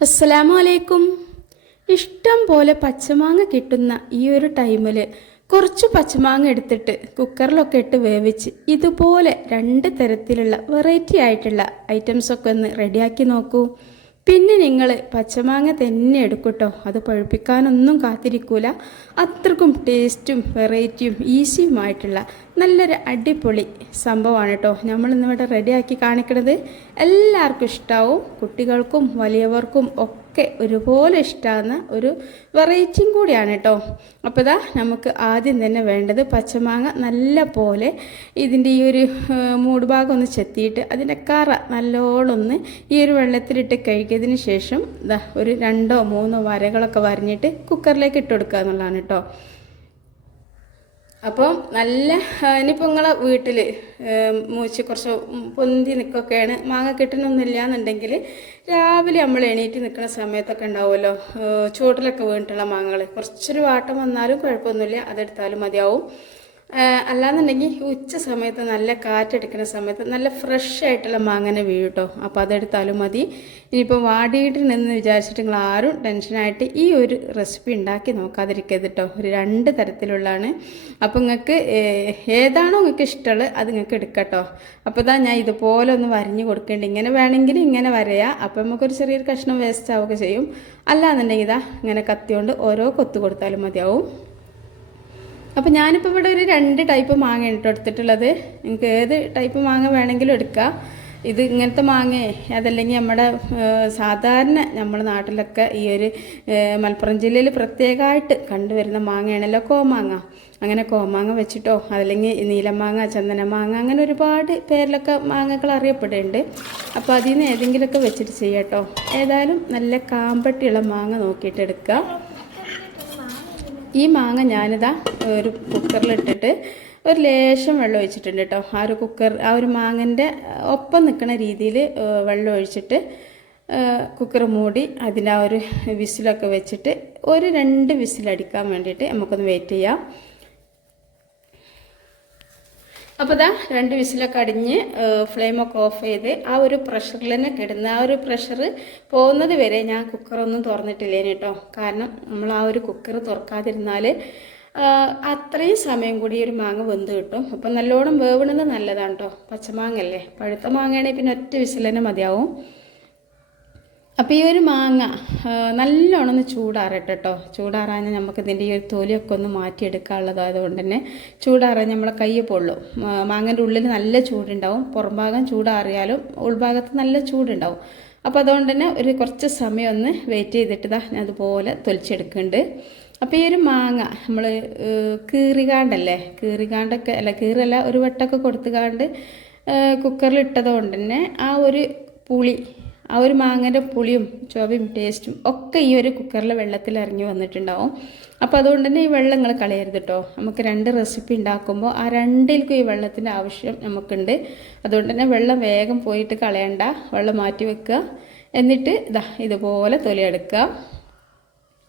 അസ്സലാമു അലൈക്കും ഇഷ്ടം പോലെ പച്ചമാങ്ങ കിട്ടുന്ന ഈ ഒരു ടൈമിൽ കുറച്ച് പച്ചമാങ്ങ എടുത്തിട്ട് കുക്കറിലൊക്കെ ഇട്ട് വേവിച്ച് ഇതുപോലെ രണ്ട് തരത്തിലുള്ള വെറൈറ്റി ആയിട്ടുള്ള ഐറ്റംസൊക്കെ ഒന്ന് റെഡിയാക്കി നോക്കൂ. പിന്നെ നിങ്ങൾ പച്ചമാങ്ങ തന്നെ എടുക്കട്ടോ. അത് പഴുപ്പിക്കാനൊന്നും കാത്തിരിക്കൂല. അത്രക്കും ടേസ്റ്റും വെറൈറ്റിയും ഈസിയുമായിട്ടുള്ള നല്ലൊരു അടിപൊളി സംഭവമാണ് കേട്ടോ നമ്മളിന്നിവിടെ റെഡിയാക്കി കാണിക്കുന്നത് എല്ലാവർക്കും ഇഷ്ടാവും. കുട്ടികൾക്കും വലിയവർക്കും ഒക്കെ ഒരുപോലെ ഇഷ്ടമാകുന്ന ഒരു വെറൈറ്റിയും കൂടിയാണ് കേട്ടോ അപ്പോൾ ഇതാ നമുക്ക് ആദ്യം തന്നെ വേണ്ടത് പച്ചമാങ്ങ നല്ല പോലെ ഇതിന്റെ ഈ ഒരു മൂട് ഭാഗം ഒന്ന് ചെത്തിയിട്ട് അതിന്റെ കറ നല്ലോണം ഒന്ന് ഈ ഒരു വെള്ളത്തിലിട്ട് കഴുകിയതിന് ശേഷം ഇതാ ഒരു രണ്ടോ മൂന്നോ വരകളൊക്കെ വരഞ്ഞിട്ട് കുക്കറിലേക്ക് ഇട്ട് കൊടുക്കുക എന്നുള്ളതാണ് കേട്ടോ അപ്പോൾ നല്ല ഇനിയിപ്പോൾ നിങ്ങളെ വീട്ടിൽ മൂച്ച് കുറച്ച് പൊന്തി നിൽക്കൊക്കെയാണ് മാങ്ങ കിട്ടണമെന്നില്ല എന്നുണ്ടെങ്കിൽ രാവിലെ നമ്മൾ എണീറ്റ് നിൽക്കുന്ന സമയത്തൊക്കെ ഉണ്ടാവുമല്ലോ. ചുവട്ടിലൊക്കെ വീണിട്ടുള്ള മാങ്ങകൾ കുറച്ചൊരു വാട്ടം വന്നാലും കുഴപ്പമൊന്നുമില്ല. അതെടുത്താലും മതിയാവും. അല്ലാന്നുണ്ടെങ്കിൽ ഉച്ച സമയത്ത് നല്ല കാറ്റെടുക്കുന്ന സമയത്ത് നല്ല ഫ്രഷ് ആയിട്ടുള്ള മാങ്ങനെ വീഴും കേട്ടോ അപ്പോൾ അതെടുത്താലും മതി. ഇനിയിപ്പോൾ വാടിയിട്ടുണ്ടെന്ന് വിചാരിച്ചിട്ട് നിങ്ങൾ ആരും ടെൻഷനായിട്ട് ഈ ഒരു റെസിപ്പി ഉണ്ടാക്കി നോക്കാതിരിക്കരുത് കേട്ടോ ഒരു രണ്ട് തരത്തിലുള്ളതാണ്. അപ്പോൾ നിങ്ങൾക്ക് ഏതാണോ നിങ്ങൾക്ക് ഇഷ്ടമുള്ളത് അത് നിങ്ങൾക്ക് എടുക്കട്ടോ അപ്പോൾ ഇതാ ഞാൻ ഇതുപോലെ ഒന്ന് വരഞ്ഞ് കൊടുക്കേണ്ടി. ഇങ്ങനെ വേണമെങ്കിൽ ഇങ്ങനെ വരയാം. അപ്പോൾ നമുക്കൊരു ചെറിയൊരു കഷ്ണം വേസ്റ്റ് ആവുകയൊക്കെ ചെയ്യും. അല്ലാന്നുണ്ടെങ്കിൽ ഇതാ ഇങ്ങനെ കത്തിയോണ്ട് ഓരോ കൊത്തു കൊടുത്താലും മതിയാവും. അപ്പോൾ ഞാനിപ്പോൾ ഇവിടെ ഒരു രണ്ട് ടൈപ്പ് മാങ്ങ കേട്ടോ എടുത്തിട്ടുള്ളത്. നിങ്ങൾക്ക് ഏത് ടൈപ്പ് മാങ്ങ വേണമെങ്കിലും എടുക്കാം. ഇത് ഇങ്ങനത്തെ മാങ്ങ അതല്ലെങ്കിൽ നമ്മുടെ സാധാരണ നമ്മുടെ നാട്ടിലൊക്കെ ഈ ഒരു മലപ്പുറം ജില്ലയിൽ പ്രത്യേകമായിട്ട് കണ്ടുവരുന്ന മാങ്ങയാണല്ലോ കോമാങ്ങ. അങ്ങനെ കോമാങ്ങ വെച്ചിട്ടോ അതല്ലെങ്കിൽ നീലമാങ്ങ ചന്ദനമാങ്ങ അങ്ങനെ ഒരുപാട് പേരിലൊക്കെ മാങ്ങകൾ അറിയപ്പെടുന്നുണ്ട്. അപ്പോൾ അതിൽ നിന്ന് ഏതെങ്കിലുമൊക്കെ വെച്ചിട്ട് ചെയ്യാട്ടോ ഏതായാലും നല്ല കാമ്പട്ടിയുള്ള മാങ്ങ നോക്കിയിട്ട് എടുക്കുക ഈ മാങ്ങ ഞാനിതാ ഒരു കുക്കറിലിട്ടിട്ട് ഒരു ലേശം വെള്ളം ഒഴിച്ചിട്ടുണ്ട് കേട്ടോ. ആ ഒരു കുക്കർ ആ ഒരു മാങ്ങന്റെ ഒപ്പം നിൽക്കുന്ന രീതിയിൽ വെള്ളം ഒഴിച്ചിട്ട് കുക്കർ മൂടി അതിന്റെ ആ ഒരു വിസിലൊക്കെ വെച്ചിട്ട് ഒരു രണ്ട് വിസിലടിക്കാൻ വേണ്ടിയിട്ട് നമുക്കൊന്ന് വെയിറ്റ് ചെയ്യാം. അപ്പോൾ ഇതാ രണ്ട് വിസിലൊക്കെ അടിഞ്ഞ് ഫ്ലെയിമൊക്കെ ഓഫ് ചെയ്ത് ആ ഒരു പ്രഷറിൽ തന്നെ കിടന്ന് ആ ഒരു പ്രഷർ പോകുന്നത് വരെ ഞാൻ കുക്കറൊന്നും തുറന്നിട്ടില്ലേന് കേട്ടോ. കാരണം നമ്മൾ ആ ഒരു കുക്കർ തുറക്കാതിരുന്നാൽ അത്രയും സമയം കൂടി ഒരു മാങ്ങ വെന്ത് കിട്ടും. അപ്പം നല്ലോണം വേവണത് നല്ലതാണ് കേട്ടോ. പച്ചമാങ്ങല്ലേ? പഴുത്ത മാങ്ങയാണെങ്കിൽ പിന്നെ ഒറ്റ വിസിൽ തന്നെ മതിയാവും. അപ്പോൾ ഈ ഒരു മാങ്ങ നല്ലോണം ഒന്ന് ചൂടാറട്ടെ കേട്ടോ ചൂടാറാൻ നമുക്ക് ഇതിന്റെ ഈ ഒരു തൊലിയൊക്കെ ഒന്ന് മാറ്റിയെടുക്കാനുള്ളതായതുകൊണ്ട് തന്നെ ചൂടാറാൻ നമ്മളെ കൈ പൊള്ളും. മാങ്ങന്റെ ഉള്ളിൽ നല്ല ചൂടുണ്ടാവും. പുറം ഭാഗം ചൂടാറിയാലും ഉൾഭാഗത്ത് നല്ല ചൂടുണ്ടാവും. അപ്പോൾ അതുകൊണ്ട് തന്നെ ഒരു കുറച്ച് സമയം ഒന്ന് വെയിറ്റ് ചെയ്തിട്ട് ഇതാ ഞാൻ അതുപോലെ തൊലിച്ചെടുക്കുന്നുണ്ട്. അപ്പോൾ ഈ ഒരു മാങ്ങ നമ്മൾ കീറികാണ്ടല്ലേ? കീറികാണ്ടൊക്കെ അല്ല കീറല്ല ഒരു വട്ടമൊക്കെ കൊടുത്തുകാണ്ട് കുക്കറിൽ ഇട്ടത് കൊണ്ട് തന്നെ ആ ഒരു പുളി ആ ഒരു മാങ്ങന്റെ പുളിയും ചുവയും ടേസ്റ്റും ഒക്കെ ഈ ഒരു കുക്കറിലെ വെള്ളത്തിൽ ഇറങ്ങി വന്നിട്ടുണ്ടാവും. അപ്പോൾ അതുകൊണ്ട് തന്നെ ഈ വെള്ളം നിങ്ങൾ കളയരുത് കേട്ടോ നമുക്ക് രണ്ട് റെസിപ്പി ഉണ്ടാക്കുമ്പോൾ ആ രണ്ടിൽക്കും ഈ വെള്ളത്തിന്റെ ആവശ്യം നമുക്കുണ്ട്. അതുകൊണ്ട് തന്നെ വെള്ളം വേഗം പോയിട്ട് കളയണ്ട. വെള്ളം മാറ്റി വെക്കുക. എന്നിട്ട് ഇതാ ഇതുപോലെ തൊലിയെടുക്കുക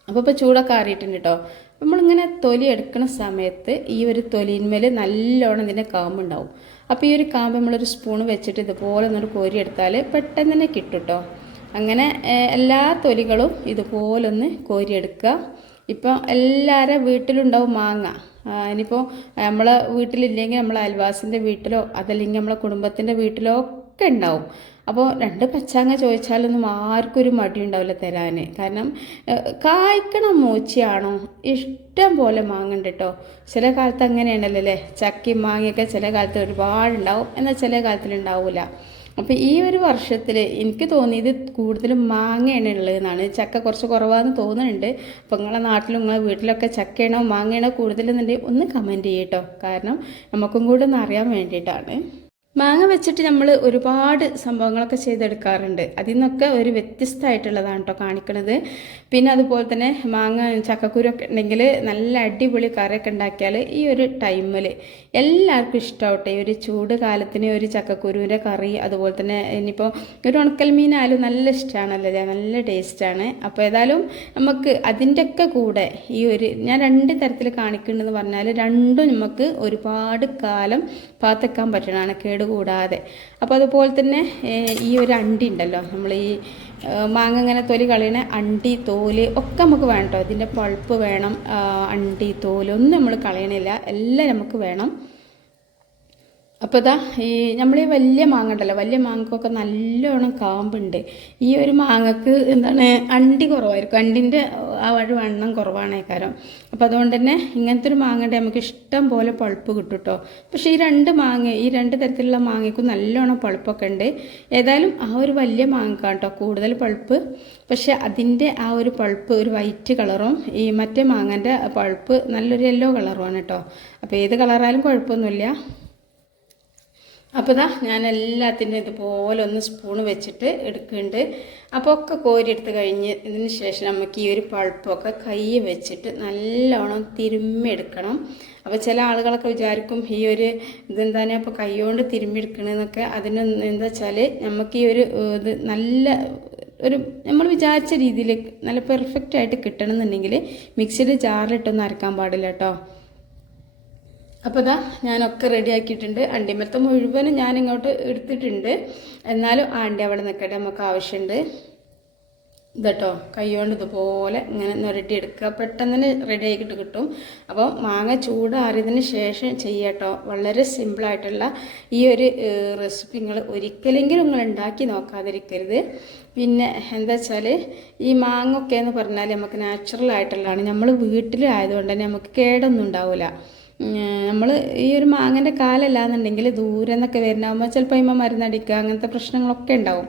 അപ്പോൾ ഇപ്പോൾ ചൂടൊക്കെ ആറിയിട്ടുണ്ട് കേട്ടോ നമ്മളിങ്ങനെ തൊലി എടുക്കുന്ന സമയത്ത് ഈ ഒരു തൊലിന്മേൽ നല്ലോണം ഇതിന്റെ കാമ്പുണ്ടാവും അപ്പോൾ ഈ ഒരു കാമ്പ് നമ്മളൊരു സ്പൂൺ വെച്ചിട്ട് ഇതുപോലെ ഒന്നൊരു കോരി എടുത്താൽ പെട്ടെന്ന് തന്നെ കിട്ടും കേട്ടോ അങ്ങനെ എല്ലാ തൊലികളും ഇതുപോലൊന്ന് കോരിയെടുക്കുക ഇപ്പോൾ എല്ലാവരുടെ വീട്ടിലുണ്ടാവും മാങ്ങ. ഇനിയിപ്പോൾ നമ്മളെ വീട്ടിലില്ലെങ്കിൽ നമ്മൾ അയൽവാസിന്റെ വീട്ടിലോ അതല്ലെങ്കിൽ നമ്മളെ കുടുംബത്തിന്റെ വീട്ടിലോ ഒക്കെ ഉണ്ടാവും. അപ്പോൾ രണ്ട് പച്ചാങ്ങ ചോദിച്ചാലൊന്നും ആർക്കും ഒരു മടി ഉണ്ടാവില്ല തരാൻ കാരണം കായ്ക്കണം മൂച്ചയാണോ? ഇഷ്ടം പോലെ മാങ്ങുണ്ട് കേട്ടോ ചില കാലത്ത് അങ്ങനെയാണല്ലോ അല്ലേ? ചക്കയും മാങ്ങയൊക്കെ ചില കാലത്ത് ഒരുപാടുണ്ടാവും. എന്നാൽ ചില കാലത്തിലുണ്ടാവില്ല അപ്പോൾ ഈ ഒരു വർഷത്തിൽ എനിക്ക് തോന്നിയത് കൂടുതലും മാങ്ങയാണ് ഉള്ളതെന്നാണ്. ചക്ക കുറച്ച് കുറവാന്ന് തോന്നുന്നുണ്ട്. അപ്പോൾ നിങ്ങളെ നാട്ടിലും നിങ്ങളെ വീട്ടിലൊക്കെ ചക്കയാണോ മാങ്ങയാണോ കൂടുതലെന്നുണ്ടെങ്കിൽ ഒന്ന് കമന്റ് ചെയ്യട്ടോ കാരണം നമുക്കും കൂടെ ഒന്ന് അറിയാൻ വേണ്ടിയിട്ടാണ്. മാങ്ങ വെച്ചിട്ട് നമ്മൾ ഒരുപാട് സംഭവങ്ങളൊക്കെ ചെയ്തെടുക്കാറുണ്ട്. അതിൽ നിന്നൊക്കെ ഒരു വ്യത്യസ്തമായിട്ടുള്ളതാണ് കേട്ടോ കാണിക്കണത്. പിന്നെ അതുപോലെ തന്നെ മാങ്ങ ചക്കക്കുരൊക്കെ ഉണ്ടെങ്കിൽ നല്ല അടിപൊളി കറിയൊക്കെ ഉണ്ടാക്കിയാൽ ഈ ഒരു ടൈമിൽ എല്ലാവർക്കും ഇഷ്ടമാവട്ടെ ഈ ഒരു ചൂട് കാലത്തിന് ഒരു ചക്കക്കുരുവിന്റെ കറി അതുപോലെ തന്നെ ഇനിയിപ്പോൾ ഒരു ഉണക്കൽ മീനായാലും നല്ല ഇഷ്ടമാണല്ലോ നല്ല ടേസ്റ്റാണ് അപ്പോൾ ഏതായാലും നമുക്ക് അതിന്റെയൊക്കെ കൂടെ ഈ ഒരു ഞാൻ രണ്ട് തരത്തിൽ കാണിക്കുന്നുണ്ടെന്ന് പറഞ്ഞാൽ രണ്ടും നമുക്ക് ഒരുപാട് കാലം പാത്തെക്കാൻ പറ്റണതാണ്. കേടുകൂടാതെ അപ്പോൾ അതുപോലെ തന്നെ ഈ ഒരു അണ്ടി ഉണ്ടല്ലോ നമ്മൾ ഈ മാങ്ങ ഇങ്ങനെ തൊലി കളയണ അണ്ടി തോൽ ഒക്കെ നമുക്ക് വേണം കേട്ടോ. ഇതിന്റെ പൾപ്പ് വേണം അണ്ടി തോൽ ഒന്നും നമ്മൾ കളയണില്ല. എല്ലാം നമുക്ക് വേണം. അപ്പോൾ ഇതാ ഈ നമ്മൾ ഈ വലിയ മാങ്ങ ഉണ്ടല്ലോ വലിയ മാങ്ങക്കൊക്കെ നല്ലോണം കാമ്പുണ്ട്. ഈ ഒരു മാങ്ങക്ക് എന്താണ് അണ്ടി കുറവായിരിക്കും. അണ്ടിന്റെ ആ വഴി വണ്ണം കുറവാണ് കാരണം അപ്പോൾ അതുകൊണ്ട് തന്നെ ഇങ്ങനത്തെ ഒരു മാങ്ങയുടെ നമുക്ക് ഇഷ്ടം പോലെ പൾപ്പ് കിട്ടും കേട്ടോ പക്ഷേ ഈ രണ്ട് മാങ്ങ ഈ രണ്ട് തരത്തിലുള്ള മാങ്ങയ്ക്കും നല്ലോണം പൾപ്പൊക്കെ ഉണ്ട്. ഏതായാലും ആ ഒരു വലിയ മാങ്ങ കേട്ടോ കൂടുതൽ പൾപ്പ് പക്ഷേ അതിന്റെ ആ ഒരു പൾപ്പ് ഒരു വൈറ്റ് കളറും ഈ മറ്റേ മാങ്ങന്റെ പൾപ്പ് നല്ലൊരു യെല്ലോ കളറുമാണ് കേട്ടോ അപ്പോൾ ഏത് കളറായാലും കുഴപ്പമൊന്നുമില്ല. അപ്പോൾ ഇതാ ഞാൻ എല്ലാത്തിന്റെ ഇതുപോലെ ഒന്ന് സ്പൂൺ വെച്ചിട്ട് എടുക്കുന്നുണ്ട്. അപ്പോൾ ഒക്കെ കോരിയെടുത്ത് കഴിഞ്ഞ് ഇതിന് ശേഷം നമുക്ക് ഈ ഒരു പഴുപ്പൊക്കെ കൈ വെച്ചിട്ട് നല്ലോണം തിരുമ്മി എടുക്കണം. അപ്പോൾ ചില ആളുകളൊക്കെ വിചാരിക്കും ഈ ഒരു ഇതെന്താണ് അപ്പോൾ കൈ കൊണ്ട് തിരുമ്മി എടുക്കണമെന്നൊക്കെ അതിന് എന്താ വെച്ചാൽ നമുക്ക് ഈ ഒരു ഇത് നല്ല ഒരു നമ്മൾ വിചാരിച്ച രീതിയിൽ നല്ല പെർഫെക്റ്റ് ആയിട്ട് കിട്ടണമെന്നുണ്ടെങ്കിൽ മിക്സിയുടെ ജാറിലിട്ടൊന്നും അരക്കാൻ പാടില്ല കേട്ടോ അപ്പോൾ ഇതാ ഞാനൊക്കെ റെഡി ആക്കിയിട്ടുണ്ട് അണ്ടിമരത്തെ മുഴുവനും ഞാൻ ഇങ്ങോട്ട് എടുത്തിട്ടുണ്ട്. എന്നാലും ആണ്ടി അവിടെ നിൽക്കട്ടെ നമുക്ക് ആവശ്യമുണ്ട് ഇതട്ടോ കൈകൊണ്ട് ഇതുപോലെ ഇങ്ങനെ നുരട്ടി എടുക്കുക. പെട്ടെന്ന് തന്നെ റെഡി കിട്ടും അപ്പോൾ മാങ്ങ ചൂടാറിയതിന് ശേഷം ചെയ്യട്ടോ. വളരെ സിമ്പിളായിട്ടുള്ള ഈ ഒരു റെസിപ്പി നിങ്ങൾ ഒരിക്കലെങ്കിലും നിങ്ങൾ ഉണ്ടാക്കി നോക്കാതിരിക്കരുത്. പിന്നെ എന്താ വെച്ചാൽ ഈ മാങ്ങൊക്കെ എന്ന് പറഞ്ഞാൽ നമുക്ക് നാച്ചുറൽ ആയിട്ടുള്ളതാണ്. നമ്മൾ വീട്ടിലായതുകൊണ്ട് തന്നെ നമുക്ക് കേടൊന്നും ഉണ്ടാവില്ല നമ്മൾ ഈ ഒരു മാങ്ങന്റെ കാലല്ല എന്നുണ്ടെങ്കിൽ ദൂരെ നിന്നൊക്കെ വരുന്നാകുമ്പോൾ ചിലപ്പോൾ ഇമ്മ മരുന്നടിക്കുക അങ്ങനത്തെ പ്രശ്നങ്ങളൊക്കെ ഉണ്ടാവും.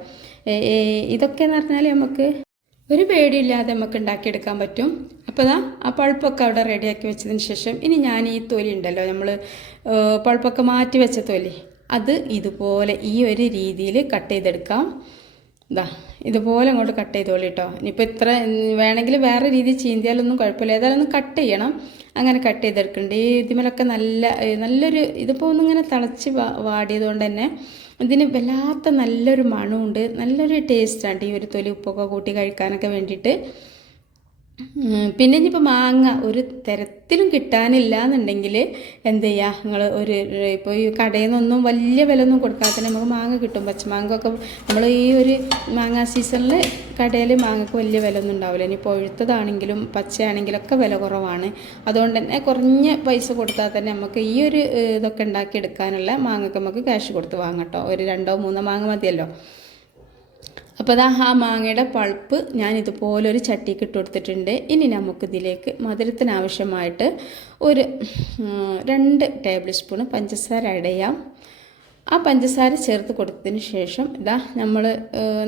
ഇതൊക്കെ എന്ന് പറഞ്ഞാൽ നമുക്ക് ഒരു പേടിയില്ലാതെ നമുക്ക് ഉണ്ടാക്കിയെടുക്കാൻ പറ്റും. അപ്പോൾ ഇതാ ആ പഴുപ്പൊക്കെ അവിടെ റെഡിയാക്കി വെച്ചതിന് ശേഷം ഇനി ഞാൻ ഈ തൊലി ഉണ്ടല്ലോ നമ്മൾ പഴുപ്പൊക്കെ മാറ്റി വെച്ച തൊലി. അത് ഇതുപോലെ ഈ ഒരു രീതിയിൽ കട്ട് ചെയ്തെടുക്കാം. ഇതാ ഇതുപോലെ അങ്ങോട്ട് കട്ട് ചെയ്തോളി കേട്ടോ ഇനിയിപ്പോൾ ഇത്ര വേണമെങ്കിൽ വേറെ രീതിയിൽ ചീന്തിയാലൊന്നും കുഴപ്പമില്ല. ഏതായാലും ഒന്ന് കട്ട് ചെയ്യണം. അങ്ങനെ കട്ട് ചെയ്തെടുക്കണ്ട്. ഈ ഇതിമലൊക്കെ നല്ല നല്ലൊരു ഇതിപ്പോൾ ഒന്നിങ്ങനെ തിളച്ച് വാടിയത് കൊണ്ട് തന്നെ ഇതിന് വല്ലാത്ത നല്ലൊരു മണമുണ്ട് നല്ലൊരു ടേസ്റ്റാണ് ഈ ഒരു തൊലി ഉപ്പൊക്കെ കൂട്ടി കഴിക്കാനൊക്കെ വേണ്ടിയിട്ട്. പിന്നെ ഇനിയിപ്പോൾ മാങ്ങ ഒരു തരത്തിലും കിട്ടാനില്ല എന്നുണ്ടെങ്കിൽ എന്ത് ചെയ്യുക നിങ്ങൾ ഒരു ഇപ്പോൾ ഈ കടയിൽ നിന്നൊന്നും വലിയ വില ഒന്നും കൊടുക്കാതെ തന്നെ നമുക്ക് മാങ്ങ കിട്ടും. പച്ചമാങ്ങ ഒക്കെ നമ്മൾ ഈ ഒരു മാങ്ങ സീസണിൽ കടയിൽ മാങ്ങക്ക് വലിയ വില ഒന്നും ഉണ്ടാവില്ല. ഇനി പൊഴുത്തതാണെങ്കിലും പച്ചയാണെങ്കിലും ഒക്കെ വില കുറവാണ്. അതുകൊണ്ട് തന്നെ കുറഞ്ഞ പൈസ കൊടുത്താൽ തന്നെ നമുക്ക് ഈ ഒരു ഇതൊക്കെ ഉണ്ടാക്കി എടുക്കാനുള്ള മാങ്ങക്ക് നമുക്ക് ക്യാഷ് കൊടുത്ത് വാങ്ങട്ടോ ഒരു രണ്ടോ മൂന്നോ മാങ്ങ മതിയല്ലോ. അപ്പോൾ അതാ ആ മാങ്ങയുടെ പൾപ്പ് ഞാൻ ഇതുപോലെ ഒരു ചട്ടിക്ക് ഇട്ട് കൊടുത്തിട്ടുണ്ട്. ഇനി നമുക്കിതിലേക്ക് മധുരത്തിന് ആവശ്യമായിട്ട് ഒരു രണ്ട് ടേബിൾ സ്പൂൺ പഞ്ചസാര ചെയ്യാം ആ പഞ്ചസാര ചേർത്ത് കൊടുത്തതിന് ശേഷം ഇതാ നമ്മൾ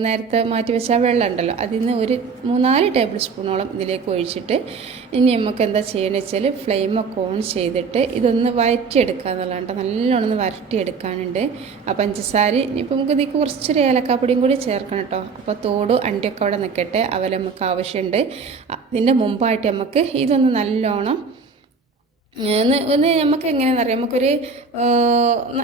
നേരത്തെ മാറ്റി വെച്ച വെള്ളം ഉണ്ടല്ലോ അതിൽ നിന്ന് ഒരു മൂന്നാൽ ടേബിൾ സ്പൂണോളം ഇതിലേക്ക് ഒഴിച്ചിട്ട് ഇനി നമുക്ക് എന്താ ചെയ്യണമെന്ന് വെച്ചാൽ ഫ്ലെയിമൊക്കെ ഓൺ ചെയ്തിട്ട് ഇതൊന്ന് വരട്ടിയെടുക്കുക എന്നുള്ളതാണ് കേട്ടോ നല്ലോണം ഒന്ന് വരട്ടിയെടുക്കാനുണ്ട്. ആ പഞ്ചസാര ഇനിയിപ്പോൾ നമുക്ക് ഇതിലേക്ക് കുറച്ചൊരു ഏലക്കാപ്പൊടിയും കൂടി ചേർക്കണം കേട്ടോ അപ്പോൾ തോടും അണ്ടിയൊക്കെ അവിടെ നിൽക്കട്ടെ അവ നമുക്ക് ആവശ്യമുണ്ട് ഇതിന്റെ മുമ്പായിട്ട് നമുക്ക് ഇതൊന്ന് നല്ലോണം ഒന്ന് നമുക്ക് എങ്ങനെയാണെന്ന് അറിയാം? നമുക്കൊരു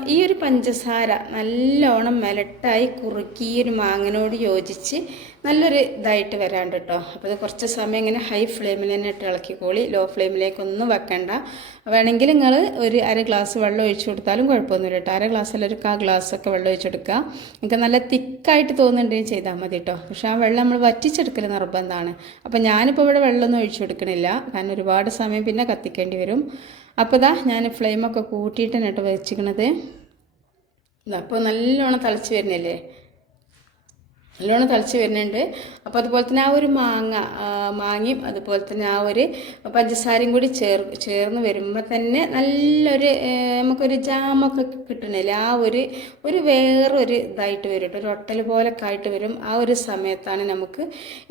ഈ ഒരു പഞ്ചസാര നല്ലോണം മെലട്ടായി കുറുക്കി ഈ ഒരു മാങ്ങനോട് യോജിച്ച് നല്ലൊരു ഇതായിട്ട് വരാണ്ട് കേട്ടോ അപ്പോൾ ഇത് കുറച്ച് സമയം ഇങ്ങനെ ഹൈ ഫ്ലെയിമിൽ തന്നെ ഇട്ട് ഇളക്കിക്കോളി. ലോ ഫ്ലെയിമിലേക്കൊന്നും വെക്കണ്ട. വേണമെങ്കിൽ നിങ്ങൾ ഒരു അര ഗ്ലാസ് വെള്ളം ഒഴിച്ചു കൊടുത്താലും കുഴപ്പമൊന്നുമില്ല കേട്ടോ അര ഗ്ലാസ്സിൽ ഒരു കാ ഗ്ലാസ്സൊക്കെ വെള്ളം ഒഴിച്ചെടുക്കുക നിങ്ങൾക്ക് നല്ല തിക്കായിട്ട് തോന്നുന്നുണ്ടെങ്കിൽ ചെയ്താൽ മതി കേട്ടോ പക്ഷേ ആ വെള്ളം നമ്മൾ വറ്റിച്ചെടുക്കൽ നിർബന്ധമാണ്. അപ്പോൾ ഞാനിപ്പോൾ ഇവിടെ വെള്ളമൊന്നും ഒഴിച്ചു കൊടുക്കണില്ല. കാരണം ഒരുപാട് സമയം പിന്നെ കത്തിക്കേണ്ടി വരും. അപ്പോൾ ഇതാ ഞാൻ ഫ്ലെയിമൊക്കെ കൂട്ടിയിട്ടാണ് കേട്ടോ വെച്ചിരിക്കണത്. അപ്പോൾ നല്ലോണം തിളച്ച് വരുന്നില്ലേ? നല്ലോണം തിളച്ച് വരുന്നുണ്ട്. അപ്പോൾ അതുപോലെ തന്നെ ആ ഒരു മാങ്ങ മാങ്ങയും അതുപോലെ തന്നെ ആ ഒരു പഞ്ചസാരയും കൂടി ചേർ ചേർന്ന് വരുമ്പോൾ തന്നെ നല്ലൊരു നമുക്കൊരു ജാമൊക്കെ കിട്ടണില്ലേ ആ ഒരു ഒരു വേറൊരു ഇതായിട്ട് വരും കേട്ടോ. ഒരു ഒട്ടൽ പോലൊക്കെ ആയിട്ട് വരും. ആ ഒരു സമയത്താണ് നമുക്ക്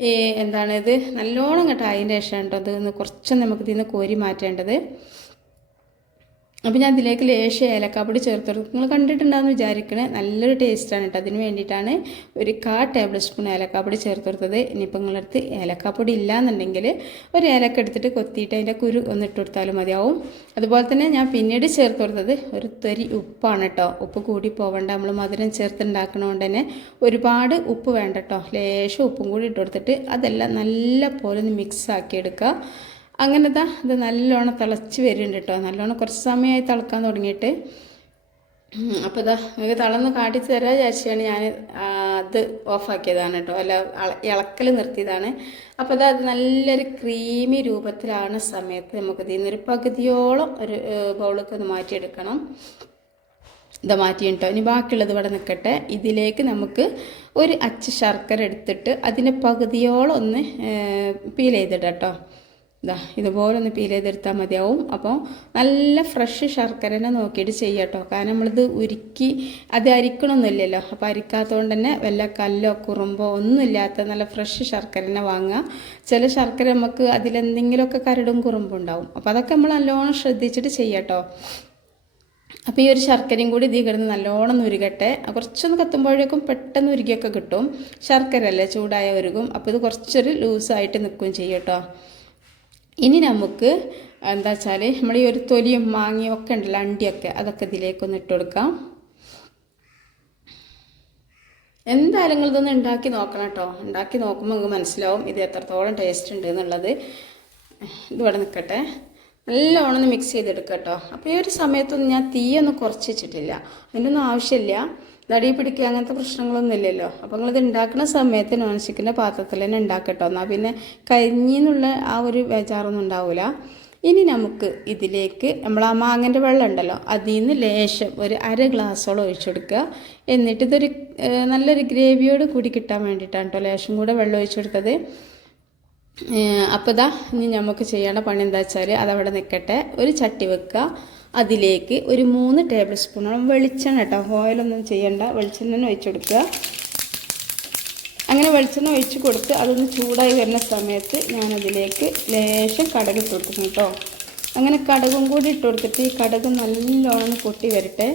ഈ എന്താണ് ഇത് നല്ലോണം കേട്ടോ അതിന്റെ ശേഷം കേട്ടോ ഇത് കുറച്ച് നമുക്ക് ഇതിൽ നിന്ന് കോരി മാറ്റേണ്ടത്. അപ്പോൾ ഞാൻ ഇതിലേക്ക് ലേശം ഏലക്കാപ്പൊടി ചേർത്ത് നിങ്ങൾ കണ്ടിട്ടുണ്ടാകുമെന്ന് വിചാരിക്കണേ നല്ലൊരു ടേസ്റ്റാണ് കേട്ടോ അതിന് വേണ്ടിയിട്ടാണ് ഒരു കാ ടേബിൾ സ്പൂൺ ഏലക്കാപ്പൊടി ചേർത്ത് കൊടുത്തത് ഇനിയിപ്പോൾ നിങ്ങളടുത്ത് ഏലക്കാപ്പൊടി ഇല്ലയെന്നുണ്ടെങ്കിൽ ഒരു ഏലക്ക എടുത്തിട്ട് കൊത്തിയിട്ട് അതിന്റെ കുരു ഒന്ന് ഇട്ട് കൊടുത്താലും മതിയാവും. അതുപോലെ തന്നെ ഞാൻ പിന്നീട് ചേർത്ത് കൊടുത്തത് ഒരു തരി ഉപ്പാണ് കേട്ടോ ഉപ്പ് കൂടി പോവണ്ട. നമ്മൾ മധുരം ചേർത്തുണ്ടാക്കണതുകൊണ്ട് തന്നെ ഒരുപാട് ഉപ്പ് വേണ്ട കേട്ടോ ലേശം ഉപ്പും കൂടി ഇട്ട് കൊടുത്തിട്ട് അതെല്ലാം നല്ല പോലെ ഒന്ന് മിക്സ് ആക്കി എടുക്കുക. അങ്ങനെ ദാ ഇത് നല്ലോണം തിളച്ച് വരുന്നുണ്ട് കേട്ടോ. നല്ലോണം കുറച്ച് സമയമായി തിളക്കാൻ തുടങ്ങിയിട്ട്. അപ്പോൾ ഇതാ നിങ്ങൾക്ക് തളർന്ന് കാട്ടിച്ച് തരാൻ വിചാരിച്ചാണ് ഞാൻ അത് ഓഫാക്കിയതാണ് കേട്ടോ. അല്ല ഇളക്കൽ നിർത്തിയതാണ്. അപ്പോൾ ഇതാ അത് നല്ലൊരു ക്രീമി രൂപത്തിലാണ് സമയത്ത് നമുക്ക് ഇതിൽ നിന്നൊരു പകുതിയോളം ഒരു ബൗളൊക്കെ ഒന്ന് മാറ്റിയെടുക്കണം. ഇതാ മാറ്റി കേട്ടോ. ഇനി ബാക്കിയുള്ളത് ഇവിടെ നിൽക്കട്ടെ ഇതിലേക്ക് നമുക്ക് ഒരു അച്ച് ശർക്കര എടുത്തിട്ട് അതിന്റെ പകുതിയോളം ഒന്ന് പീൽ ചെയ്തിടാം കേട്ടോ. ഇതാ ഇതുപോലെ ഒന്ന് പീൽ ചെയ്തെടുത്താൽ മതിയാവും. അപ്പോൾ നല്ല ഫ്രഷ് ശർക്കരനെ നോക്കിയിട്ട് ചെയ്യാം കേട്ടോ കാരണം നമ്മളിത് ഉരുക്കി അത് അരിക്കണമൊന്നുമില്ലല്ലോ അപ്പോൾ അരിക്കാത്തതുകൊണ്ട് തന്നെ വല്ല കല്ലോ കുറുമ്പോ ഒന്നുമില്ലാത്ത നല്ല ഫ്രഷ് ശർക്കരനെ വാങ്ങുക. ചില ശർക്കര നമുക്ക് അതിലെന്തെങ്കിലുമൊക്കെ കരടും കുറുമ്പും ഉണ്ടാവും. അപ്പോൾ അതൊക്കെ നമ്മൾ നല്ലോണം ശ്രദ്ധിച്ചിട്ട് ചെയ്യാം കേട്ടോ അപ്പോൾ ഈ ഒരു ശർക്കരയും കൂടി ഇതിൽ കിടന്ന് നല്ലോണം ഉരുകട്ടെ. കുറച്ചൊന്ന് കത്തുമ്പോഴേക്കും പെട്ടെന്ന് ഉരുകിയൊക്കെ കിട്ടും. ശർക്കര അല്ലേ ചൂടായ ഉരുകും. അപ്പോൾ ഇത് കുറച്ചൊരു ലൂസായിട്ട് നിൽക്കുകയും ചെയ്യും കേട്ടോ ഇനി നമുക്ക് എന്താ വെച്ചാൽ നമ്മൾ ഈ ഒരു തൊലിയും മാങ്ങയും ഒക്കെ ഉണ്ടല്ലോ അണ്ടിയൊക്കെ അതൊക്കെ ഇതിലേക്കൊന്ന് ഇട്ട് കൊടുക്കാം. എന്തായാലും നിങ്ങൾ ഇതൊന്ന് ഉണ്ടാക്കി നോക്കണം കേട്ടോ. ഉണ്ടാക്കി നോക്കുമ്പോൾ നിങ്ങൾക്ക് മനസ്സിലാവും ഇത് എത്രത്തോളം ടേസ്റ്റ് ഉണ്ട് എന്നുള്ളത്. ഇതിവിടെ നിൽക്കട്ടെ നല്ലോണം ഒന്ന് മിക്സ് ചെയ്തെടുക്കാം കേട്ടോ. അപ്പോൾ ഈ ഒരു സമയത്തൊന്നും ഞാൻ തീയൊന്നും കുറച്ച് വെച്ചിട്ടില്ല. അതിനൊന്നും ആവശ്യമില്ല. നടി പിടിക്കുക അങ്ങനത്തെ പ്രശ്നങ്ങളൊന്നും ഇല്ലല്ലോ. അപ്പോൾ നിങ്ങളിത് ഉണ്ടാക്കുന്ന സമയത്ത് നോൺ സ്റ്റിക്കിന്റെ പാത്രത്തിൽ തന്നെ ഉണ്ടാക്കട്ടോ എന്നാൽ പിന്നെ കരിഞ്ഞെന്നുള്ള ആ ഒരു ബേജാറൊന്നും ഉണ്ടാവില്ല ഇനി നമുക്ക് ഇതിലേക്ക് നമ്മൾ ആ മാങ്ങന്റെ വെള്ളം ഉണ്ടല്ലോ അതിൽ നിന്ന് ലേശം ഒരു അര ഗ്ലാസ്സോളം ഒഴിച്ചു കൊടുക്കുക. എന്നിട്ട് ഇതൊരു നല്ലൊരു ഗ്രേവിയോട് കൂടി കിട്ടാൻ വേണ്ടിയിട്ടാണ് കേട്ടോ ലേശം കൂടെ വെള്ളം ഒഴിച്ചു കൊടുത്തത്. അപ്പോൾ ഇതാ ഇനി നമുക്ക് ചെയ്യേണ്ട പണി എന്താ വെച്ചാൽ അതവിടെ നിൽക്കട്ടെ ഒരു ചട്ടി വെക്കുക അതിലേക്ക് ഒരു മൂന്ന് ടേബിൾ സ്പൂണോളം വെളിച്ചെണ്ണ കേട്ടോ ഓയിലൊന്നും ചെയ്യണ്ട. വെളിച്ചെണ്ണ തന്നെ ഒഴിച്ചു കൊടുക്കുക അങ്ങനെ വെളിച്ചെണ്ണ ഒഴിച്ച് കൊടുത്ത് അതൊന്ന് ചൂടായി വരുന്ന സമയത്ത് ഞാനതിലേക്ക് ലേശം കടക് ഇട്ട് കൊടുക്കുന്നു കേട്ടോ അങ്ങനെ കടകും കൂടി ഇട്ട് കൊടുത്തിട്ട് ഈ കടക് നല്ലോണം പൊട്ടി വരട്ടെ.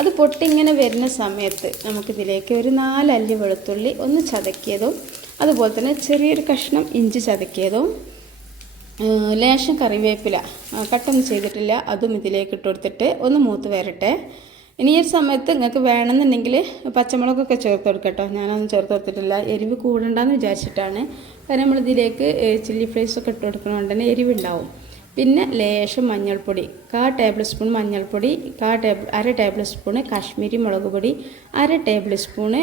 അത് പൊട്ടി ഇങ്ങനെ വരുന്ന സമയത്ത് നമുക്കിതിലേക്ക് ഒരു നാലല്ലി വെളുത്തുള്ളി ഒന്ന് ചതക്കിയതും അതുപോലെ തന്നെ ചെറിയൊരു കഷ്ണം ഇഞ്ചി ചതക്കിയതും ലേശം കറിവേപ്പില കട്ടൊന്നും ചെയ്തിട്ടില്ല. അതും ഇതിലേക്ക് ഇട്ട് കൊടുത്തിട്ട് ഒന്ന് മൂത്ത് വരട്ടെ. ഇനി ഈ സമയത്ത് നിങ്ങൾക്ക് വേണമെന്നുണ്ടെങ്കിൽ പച്ചമുളകൊക്കെ ചേർത്ത് കൊടുക്കട്ടോ ഞാനൊന്നും ചേർത്ത് കൊടുത്തിട്ടില്ല. എരിവ് കൂടണ്ടെന്ന് വിചാരിച്ചിട്ടാണ്. കാരണം നമ്മളിതിലേക്ക് ചില്ലി ഫ്രൈസൊക്കെ ഇട്ട് കൊടുക്കണതുകൊണ്ട് തന്നെ എരിവുണ്ടാവും. പിന്നെ ലേശം മഞ്ഞൾപ്പൊടി കാ ടേബിൾ സ്പൂൺ മഞ്ഞൾപ്പൊടി കാ ടേബിൾ അര ടേബിൾ സ്പൂണ് കാശ്മീരി മുളക് പൊടി അര ടേബിൾ സ്പൂണ്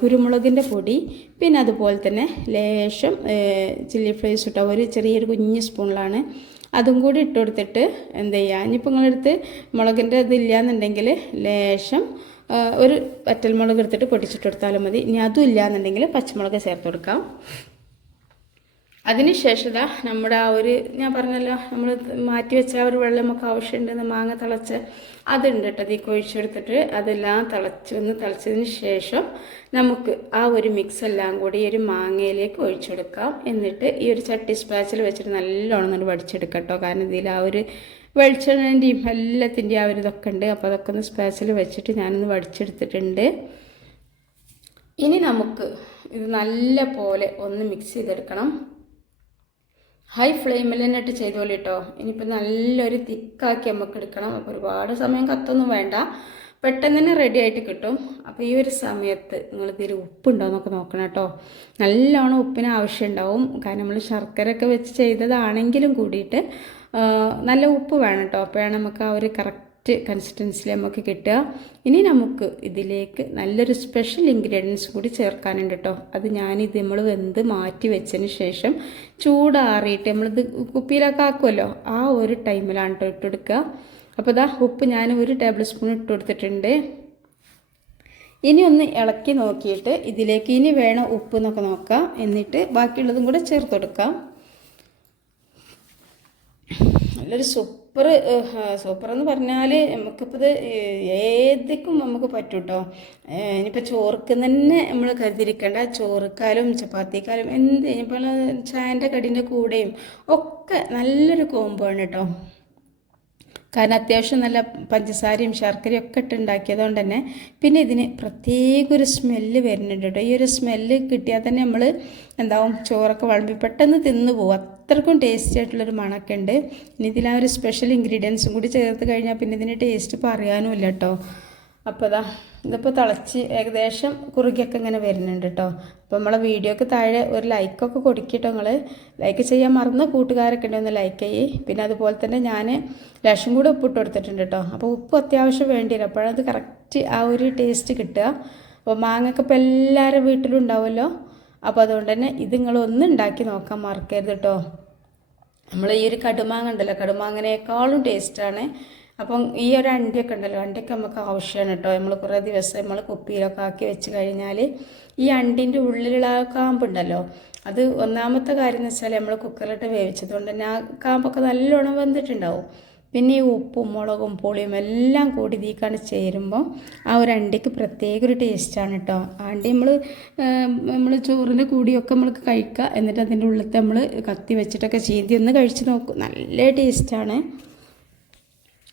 കുരുമുളകിന്റെ പൊടി പിന്നെ അതുപോലെ തന്നെ ലേശം ചില്ലി ഫ്ലേസ് ഇട്ട ഒരു ചെറിയൊരു കുഞ്ഞ് സ്പൂണിലാണ് അതും കൂടി ഇട്ട് കൊടുത്തിട്ട് എന്ത് ചെയ്യുക ഇനിയിപ്പോൾ നിങ്ങളെടുത്ത് മുളകിന്റെ ഇതില്ലാന്നുണ്ടെങ്കിൽ ലേശം ഒരു വറ്റൽമുളക് എടുത്തിട്ട് പൊടിച്ചിട്ട് കൊടുത്താലും മതി. ഇനി അതും ഇല്ലയെന്നുണ്ടെങ്കിൽ പച്ചമുളക് ചേർത്ത് കൊടുക്കാം. അതിനുശേഷം നമ്മുടെ ആ ഒരു ഞാൻ പറഞ്ഞല്ലോ നമ്മൾ മാറ്റി വെച്ച ആ ഒരു വെള്ളം നമുക്ക് ആവശ്യമുണ്ടെന്ന് മാങ്ങ തിളച്ച് അതുണ്ട് കേട്ടോ. അതിൽ കൊഴിച്ചെടുത്തിട്ട് അതെല്ലാം തിളച്ച് ഒന്ന് തിളച്ചതിന് ശേഷം നമുക്ക് ആ ഒരു മിക്സ് എല്ലാം കൂടി ഈ ഒരു മാങ്ങയിലേക്ക് ഒഴിച്ചെടുക്കാം. എന്നിട്ട് ഈ ഒരു ചട്ടി സ്പാച്ചിൽ വെച്ചിട്ട് നല്ലോണം ഒന്ന് വടിച്ചെടുക്കാം കേട്ടോ. കാരണം ഇതിൽ ആ ഒരു വെളിച്ചെണ്ണന്റെയും എല്ലാത്തിന്റെയും ആ ഒരു ഇതൊക്കെ ഉണ്ട്. അപ്പോൾ അതൊക്കെ ഒന്ന് സ്പാച്ചിൽ വെച്ചിട്ട് ഞാനൊന്ന് വടിച്ചെടുത്തിട്ടുണ്ട്. ഇനി നമുക്ക് ഇത് നല്ല പോലെ ഒന്ന് മിക്സ് ചെയ്തെടുക്കണം. ഹൈ ഫ്ലെയിമിൽ തന്നെ ഇട്ട് ചെയ്തോളി കേട്ടോ ഇനിയിപ്പോൾ നല്ലൊരു തിക്കാക്കി നമുക്ക് എടുക്കണം. അപ്പോൾ ഒരുപാട് സമയം കത്തൊന്നും വേണ്ട. പെട്ടെന്ന് തന്നെ റെഡി ആയിട്ട് കിട്ടും. അപ്പോൾ ഈ ഒരു സമയത്ത് നിങ്ങൾ ഇതിൽ ഉപ്പുണ്ടോ എന്നൊക്കെ നോക്കണം കേട്ടോ നല്ലോണം ഉപ്പിന് ആവശ്യം ഉണ്ടാവും. കാരണം നമ്മൾ ശർക്കര ഒക്കെ വെച്ച് ചെയ്തതാണെങ്കിലും കൂടിയിട്ട് നല്ല ഉപ്പ് വേണം കേട്ടോ അപ്പോഴാണ് നമുക്ക് ആ ഒരു കറക്റ്റ് കറക്റ്റ് കൺസിസ്റ്റൻസിൽ നമുക്ക് കിട്ടുക. ഇനി നമുക്ക് ഇതിലേക്ക് നല്ലൊരു സ്പെഷ്യൽ ഇൻഗ്രീഡിയൻസ് കൂടി ചേർക്കാനുണ്ട് കേട്ടോ അത് ഞാനിത് നമ്മൾ വെന്ത് മാറ്റി വെച്ചതിന് ശേഷം ചൂടാറിയിട്ട് നമ്മളിത് കുപ്പിയിലൊക്കെ ആക്കുമല്ലോ ആ ഒരു ടൈമിലാണ് കേട്ടോ ഇട്ടെടുക്കുക. അപ്പോൾ ഇതാ ഉപ്പ് ഞാൻ ഒരു ടേബിൾ സ്പൂൺ ഇട്ട് കൊടുത്തിട്ടുണ്ട്. ഇനി ഒന്ന് ഇളക്കി നോക്കിയിട്ട് ഇതിലേക്ക് ഇനി വേണം ഉപ്പ് എന്നൊക്കെ നോക്കാം എന്നിട്ട് ബാക്കിയുള്ളതും കൂടെ ചേർത്ത് കൊടുക്കാം. നല്ലൊരു സൂപ്പർ സൂപ്പർ എന്ന് പറഞ്ഞാൽ നമുക്കിപ്പോൾ ഇത് ഏതൊക്കും നമുക്ക് പറ്റും കേട്ടോ ഇനിയിപ്പോൾ ചോറുക്ക് തന്നെ നമ്മൾ കരുതിരിക്കേണ്ട ചോറുക്കാലും ചപ്പാത്തിക്കാലും എന്ത് ഇനിയിപ്പോൾ ചായന്റെ കടീന്റെ കൂടെയും ഒക്കെ നല്ലൊരു കോമ്പോ ആണ് കേട്ടോ കാരണം അത്യാവശ്യം നല്ല പഞ്ചസാരയും ശർക്കരയും ഒക്കെ ഇട്ട് ഉണ്ടാക്കിയതുകൊണ്ട് തന്നെ പിന്നെ ഇതിന് പ്രത്യേക ഒരു സ്മെല്ല് വരുന്നുണ്ട് കേട്ടോ ഈ ഒരു സ്മെല്ല് കിട്ടിയാൽ തന്നെ നമ്മൾ എന്താവും? ചോറൊക്കെ വളമ്പി പെട്ടെന്ന് തിന്നു പോകും അത്രക്കും ടേസ്റ്റി ആയിട്ടുള്ളൊരു മണമൊക്കെ ഉണ്ട്. ഇനി ഇതിൽ ആ ഒരു സ്പെഷ്യൽ ഇൻഗ്രീഡിയൻസും കൂടി ചേർത്ത് കഴിഞ്ഞാൽ പിന്നെ ഇതിന്റെ ടേസ്റ്റ് പറയാനുമില്ല കേട്ടോ അപ്പോൾ അതാ ഇതിപ്പോൾ തിളച്ച് ഏകദേശം കുറുകിയൊക്കെ ഇങ്ങനെ വരുന്നുണ്ട് കേട്ടോ അപ്പോൾ നമ്മളെ വീഡിയോക്ക് താഴെ ഒരു ലൈക്കൊക്കെ കൊടുക്കിട്ടോ നിങ്ങൾ ലൈക്ക് ചെയ്യാൻ മറന്ന കൂട്ടുകാരൊക്കെ ഉണ്ടെന്ന് ലൈക്ക് ചെയ്യ്. പിന്നെ അതുപോലെ തന്നെ ഞാൻ ലക്ഷം കൂടെ ഉപ്പിട്ട് കൊടുത്തിട്ടുണ്ട് കേട്ടോ അപ്പോൾ ഉപ്പ് അത്യാവശ്യം വേണ്ടി വരും. അപ്പോഴത് കറക്റ്റ് ആ ഒരു ടേസ്റ്റ് കിട്ടുക. അപ്പോൾ മാങ്ങൊക്കെ ഇപ്പോൾ എല്ലാവരുടെ വീട്ടിലും ഉണ്ടാവുമല്ലോ. അപ്പോൾ അതുകൊണ്ട് തന്നെ ഇത് നിങ്ങളൊന്ന് ഉണ്ടാക്കി നോക്കാൻ മറക്കരുത് കേട്ടോ നമ്മൾ ഈ ഒരു കടുമാങ്ങ ഉണ്ടല്ലോ. കടുമാങ്ങനേക്കാളും ടേസ്റ്റാണ് അപ്പം ഈ ഒരു അണ്ടിയൊക്കെ ഉണ്ടല്ലോ അണ്ടിയൊക്കെ നമുക്ക് ആവശ്യമാണ് കേട്ടോ. നമ്മൾ കുറേ ദിവസം നമ്മൾ കുപ്പിയിലൊക്കെ ആക്കി വെച്ച് കഴിഞ്ഞാൽ ഈ അണ്ടിന്റെ ഉള്ളിലുള്ള കാമ്പുണ്ടല്ലോ അത് ഒന്നാമത്തെ കാര്യം എന്ന് വെച്ചാൽ നമ്മൾ കുക്കറിലിട്ട് വേവിച്ചത് കൊണ്ട് തന്നെ ആ കാമ്പൊക്കെ നല്ലോണം വെന്തിട്ടുണ്ടാവും. പിന്നെ ഈ ഉപ്പും മുളകും പുളിയും എല്ലാം കൂടി ഇതിക്കാണ് ചേരുമ്പോൾ ആ ഒരു അണ്ടിക്ക് പ്രത്യേക ഒരു ടേസ്റ്റാണ് കേട്ടോ. ആ അണ്ടി നമ്മൾ നമ്മൾ ചോറിന്റെ കൂടിയൊക്കെ നമ്മൾ കഴിക്കുക എന്നിട്ട് അതിന്റെ ഉള്ളിലത്തെ നമ്മൾ കത്തി വെച്ചിട്ടൊക്കെ ചീന്തി ഒന്ന് കഴിച്ച് നോക്കും. നല്ല ടേസ്റ്റാണ്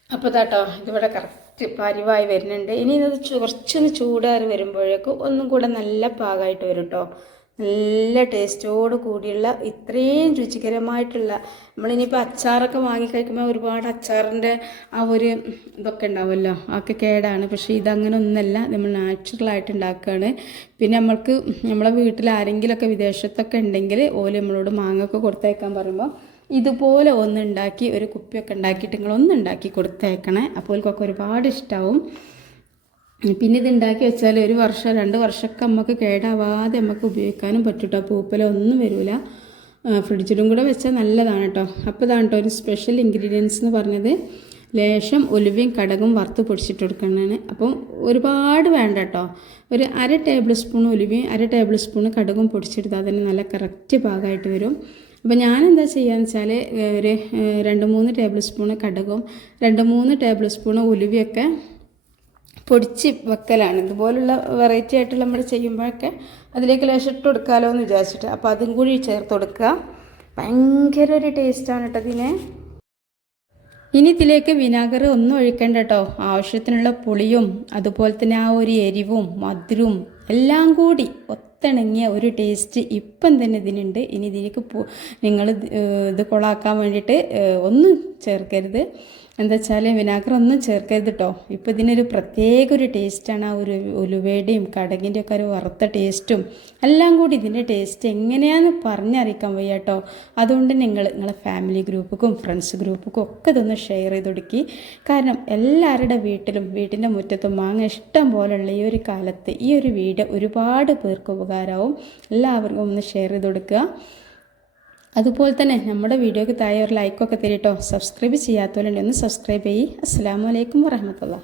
അപ്പോൾ കേട്ടോ ഇതിവിടെ കറക്റ്റ് പരിവായി വരുന്നുണ്ട്. ഇനി ഇത് കുറച്ചൊന്ന് ചൂടാറി വരുമ്പോഴേക്കും ഒന്നും കൂടെ നല്ല പാകമായിട്ട് വരും കേട്ടോ നല്ല ടേസ്റ്റോട് കൂടിയുള്ള ഇത്രയും രുചികരമായിട്ടുള്ള നമ്മളിനിയിപ്പോൾ അച്ചാറൊക്കെ വാങ്ങി കഴിക്കുമ്പോൾ ഒരുപാട് അച്ചാറിന്റെ ആ ഒരു ഇതൊക്കെ ഉണ്ടാവുമല്ലോ അതൊക്കെ കേടാണ്. പക്ഷേ ഇതങ്ങനെ ഒന്നല്ല നമ്മൾ നാച്ചുറലായിട്ട് ഉണ്ടാക്കുകയാണ്. പിന്നെ നമ്മൾക്ക് നമ്മളെ വീട്ടിൽ ആരെങ്കിലുമൊക്കെ വിദേശത്തൊക്കെ ഉണ്ടെങ്കിൽ ഓൽ നമ്മളോട് മാങ്ങൊക്കെ കൊടുത്തയക്കാൻ പറയുമ്പോൾ ഇതുപോലെ ഒന്നുണ്ടാക്കി ഒരു കുപ്പിയൊക്കെ ഉണ്ടാക്കിയിട്ട് നിങ്ങൾ ഒന്നുണ്ടാക്കി കൊടുത്തേക്കണേ. അപ്പോൾ അവർക്കൊക്കെ ഒരുപാട് ഇഷ്ടമാവും പിന്നെ ഇത് ഉണ്ടാക്കി വെച്ചാൽ ഒരു വർഷം രണ്ട് വർഷമൊക്കെ നമുക്ക് കേടാവാതെ നമുക്ക് ഉപയോഗിക്കാനും പറ്റൂട്ടോ. പൂപ്പല ഒന്നും വരില്ല ഫ്രിഡ്ജിലും കൂടെ വെച്ചാൽ നല്ലതാണ് കേട്ടോ. അപ്പോൾ ഇതാണ് കേട്ടോ ഒരു സ്പെഷ്യൽ ഇൻഗ്രീഡിയൻസ് എന്ന് പറഞ്ഞത്. ലേശം ഒലിവയും കടകും വറുത്ത് പൊടിച്ചിട്ട് കൊടുക്കണേ അപ്പം ഒരുപാട് വേണ്ട കേട്ടോ. ഒരു അര ടേബിൾ സ്പൂൺ ഒലിവയും അര ടേബിൾ സ്പൂൺ കടകും പൊടിച്ചെടുത്താൽ തന്നെ നല്ല കറക്റ്റ് പാകമായിട്ട് വരും. അപ്പോൾ ഞാൻ എന്താ ചെയ്യാന്ന് വെച്ചാൽ ഒരു രണ്ട് മൂന്ന് ടേബിൾ സ്പൂൺ കടകും രണ്ട് മൂന്ന് ടേബിൾ സ്പൂൺ ഉലുവിയൊക്കെ പൊടിച്ച് വെക്കലാണ്. ഇതുപോലുള്ള വെറൈറ്റി ആയിട്ടുള്ള നമ്മൾ ചെയ്യുമ്പോഴൊക്കെ അതിലേക്ക് ലേശം ഇട്ട് കൊടുക്കാമല്ലോ എന്ന് വിചാരിച്ചിട്ട്. അപ്പോൾ അതും കൂടി ചേർത്ത് കൊടുക്കുക ഭയങ്കര ഒരു ടേസ്റ്റാണ് കേട്ടോ ഇതിന്. ഇനി ഇതിലേക്ക് വിനാഗർ ഒന്നും ഒഴിക്കേണ്ട കേട്ടോ ആവശ്യത്തിനുള്ള പുളിയും അതുപോലെ തന്നെ ആ ഒരു എരിവും മധുരവും എല്ലാം കൂടി ഒത്തിണങ്ങിയ ഒരു ടേസ്റ്റ് ഇപ്പം തന്നെ ഇതിനുണ്ട്. ഇനി ഇതിലേക്ക് നിങ്ങൾ ഇത് കൊളാക്കാൻ വേണ്ടിയിട്ട് ഒന്നും ചേർക്കരുത്. എന്താ വെച്ചാൽ വിനാഗർ ഒന്നും ചേർക്കരുത് കേട്ടോ ഇപ്പോൾ ഇതിനൊരു പ്രത്യേക ഒരു ടേസ്റ്റാണ് ആ ഒരു ഉലുവയുടെയും കടകിന്റെ ഒക്കെ ഒരു വറുത്ത ടേസ്റ്റും എല്ലാം കൂടി ഇതിന്റെ ടേസ്റ്റ് എങ്ങനെയാണെന്ന് പറഞ്ഞറിയിക്കാൻ വയ്യ കേട്ടോ അതുകൊണ്ട് നിങ്ങൾ നിങ്ങളെ ഫാമിലി ഗ്രൂപ്പുക്കും ഫ്രണ്ട്സ് ഗ്രൂപ്പുക്കും ഒക്കെ ഇതൊന്ന് ഷെയർ ചെയ്ത് കൊടുക്കി. കാരണം എല്ലാവരുടെ വീട്ടിലും വീട്ടിന്റെ മുറ്റത്തും മാങ്ങ ഇഷ്ടം പോലുള്ള ഈ ഒരു കാലത്ത് ഈ ഒരു വീഡിയോ ഒരുപാട് പേർക്ക് ഉപകാരമാവും. എല്ലാവർക്കും ഒന്ന് ഷെയർ ചെയ്ത് കൊടുക്കുക. അതുപോലെ തന്നെ നമ്മുടെ വീഡിയോക്ക് താഴെ ഒരു ലൈക്കൊക്കെ തരിട്ടോ. സബ്സ്ക്രൈബ് ചെയ്യാത്തവരുണ്ടെങ്കിൽ ഒന്ന് സബ്സ്ക്രൈബ് ചെയ്യ്. അസ്സാം വലൈക്കും വരഹമത്തുള്ള